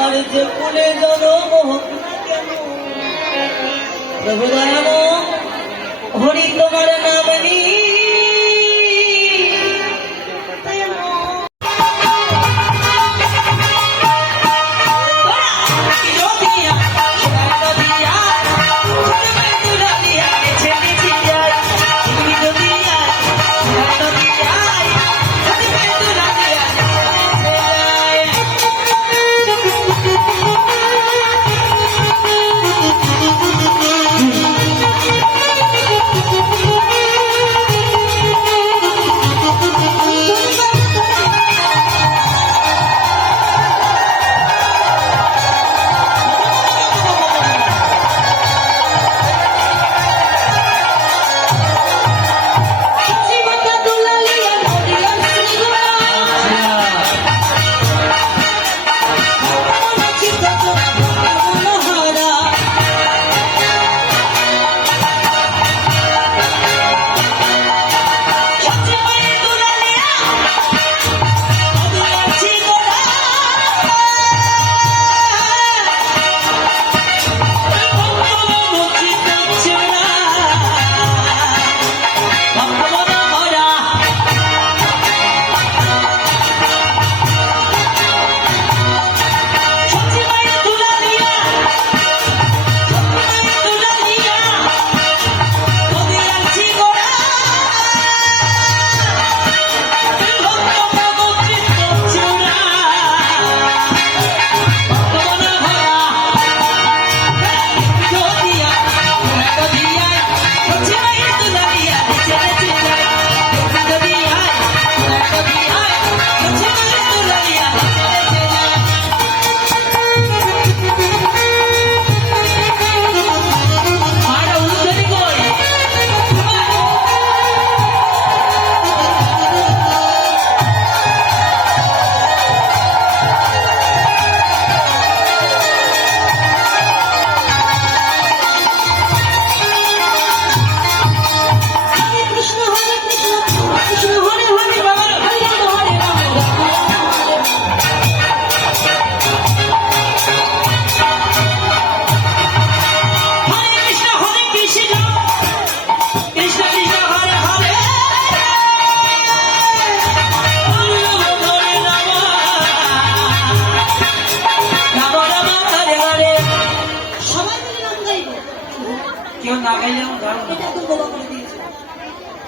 আমার যে কুলে জনম কেন প্রভু হরি তোমার নাম নিই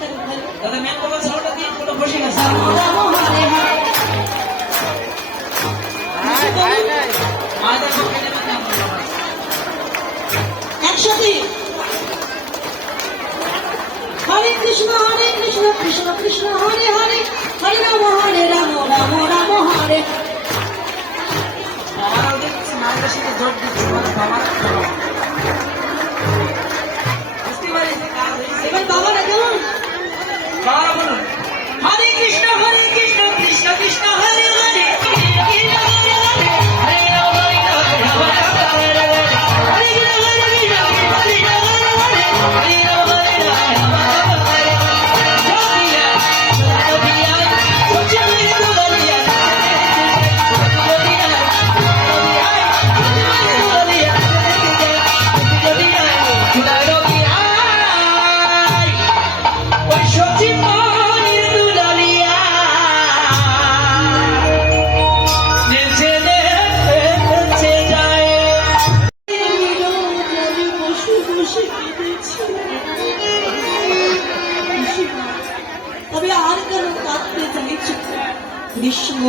দাদা মেন গেছে হরে কৃষ্ণ হরে কৃষ্ণ কৃষ্ণ কৃষ্ণ হরে হরে হরে রাম হরে রাম রাম রাম হরে মায়ের সাথে জোর দিচ্ছে মানে বাবার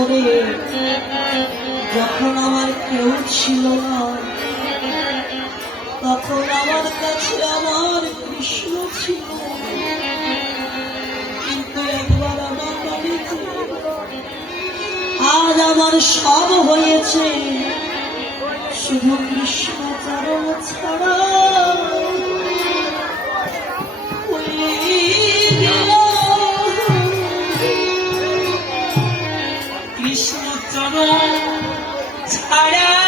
গ্রীষ্ম রে যখন আমার কেউ ছিল না, তখন আমার কাছে আমার কৃষ্ণ ছিল। কিন্তু একবার আমার আজ আমার সব হয়েছে, শুধু কৃষ্ণ চরণ ছাড়া ছাড়া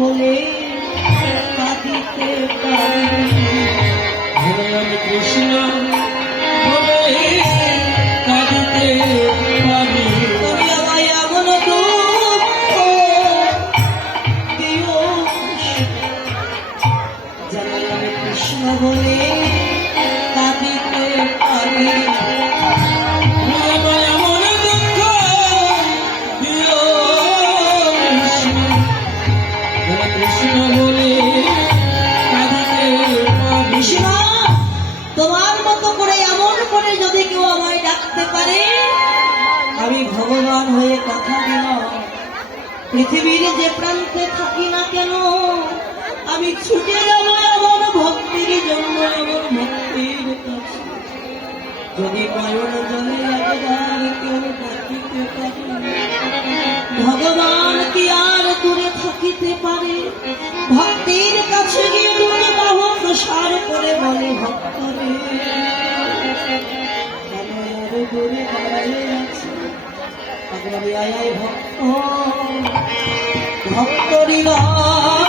বলে কাঁদিতে পারি। পৃথিবীর যে প্রান্তে থাকি না কেন, আমি ছুটে যাব এমন ভক্তির জন্য, এমন ভক্তির যদি নয়ন ভক্ত ভক্ত হৃদয়।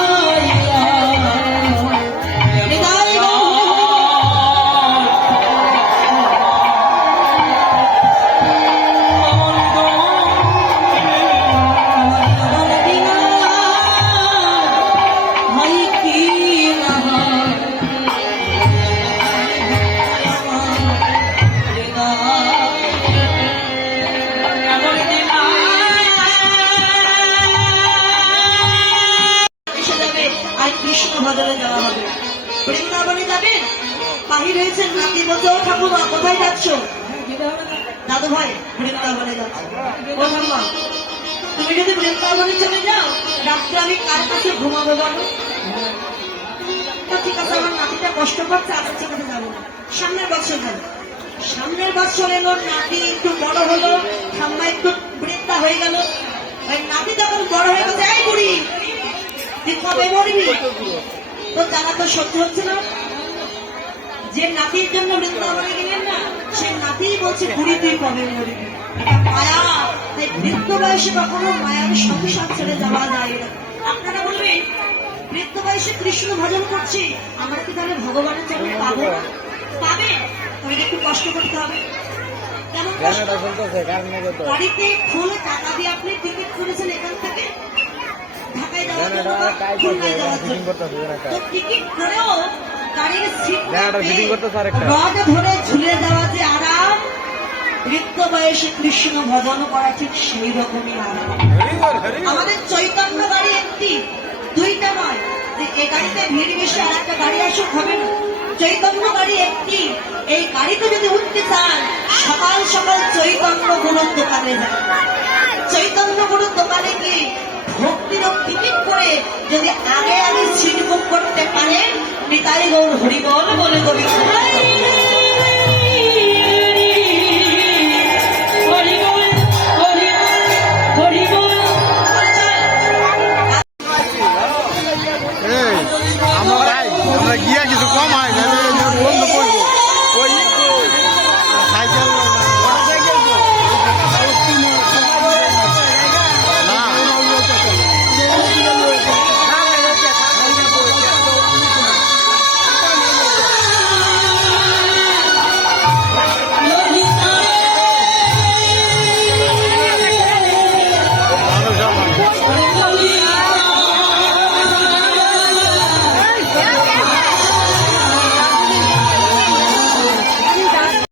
বৃন্দাবনে যাচ্ছে ও ঠাকুমা তুমি যদি বৃন্দাবনে চলে যাও, রাত্রে আমি কার কাছে ঘুমাবো বলো ঠিক আছে, আমার নাতিটা কষ্ট করছে আজকে কোথাও যাব সামনের বছর যাব সামনের বছর এলো, নাতি একটু বড় হলো, ঠাম্মা একটু বৃদ্ধা হয়ে গেল। ওই নাতি যখন বড় হয়ে গেছে, এই বুড়ি, তুই কবে মরবি? তো তারা তো সহ্য হচ্ছে না। যে নাতির জন্য বৃন্দাবনে গেলেন না, সে নাতি বলছে, বুড়ি, তুই কবে মরবি? এটা মায়া তাই বৃদ্ধ বয়সে কখনো মায়ার সংসার ছেড়ে যাওয়া যায় না। আপনারা বলবেন বৃদ্ধ বয়সে কৃষ্ণ ভজন করছি আমরা কি তাহলে ভগবানের চরণ পাবো? না? পাবে তবে একটু কষ্ট করতে হবে। গাড়িতে ফুল টাকা দিয়ে আপনি টিকিট করেছেন এখান থেকে। ঢাকায় যাওয়ার জন্য খুলনায় যাওয়ার জন্য। তো টিকিট করেও গাড়ির সিট রড ধরে ঝুলে যাওয়া যে আরাম বৃদ্ধ বয়সে কৃষ্ণ ভজন করা ঠিক সেই রকমই আমাদের চৈতন্য গাড়ি একটি দুইটা নয় যে এই গাড়িতে ভিড় বেশি আর একটা গাড়ি আসুক হবে না। চৈতন্য গাড়ি একটি এই গাড়িতে যদি উঠতে চান সকাল সকাল চৈতন্য গুরুর দোকানে যান চৈতন্য গুরুর দোকানে গিয়ে ভক্তির টিকিট করে যদি আগে আগে সিট বুক করতে পারেন নিতাই গৌর হরিবল বলে কবি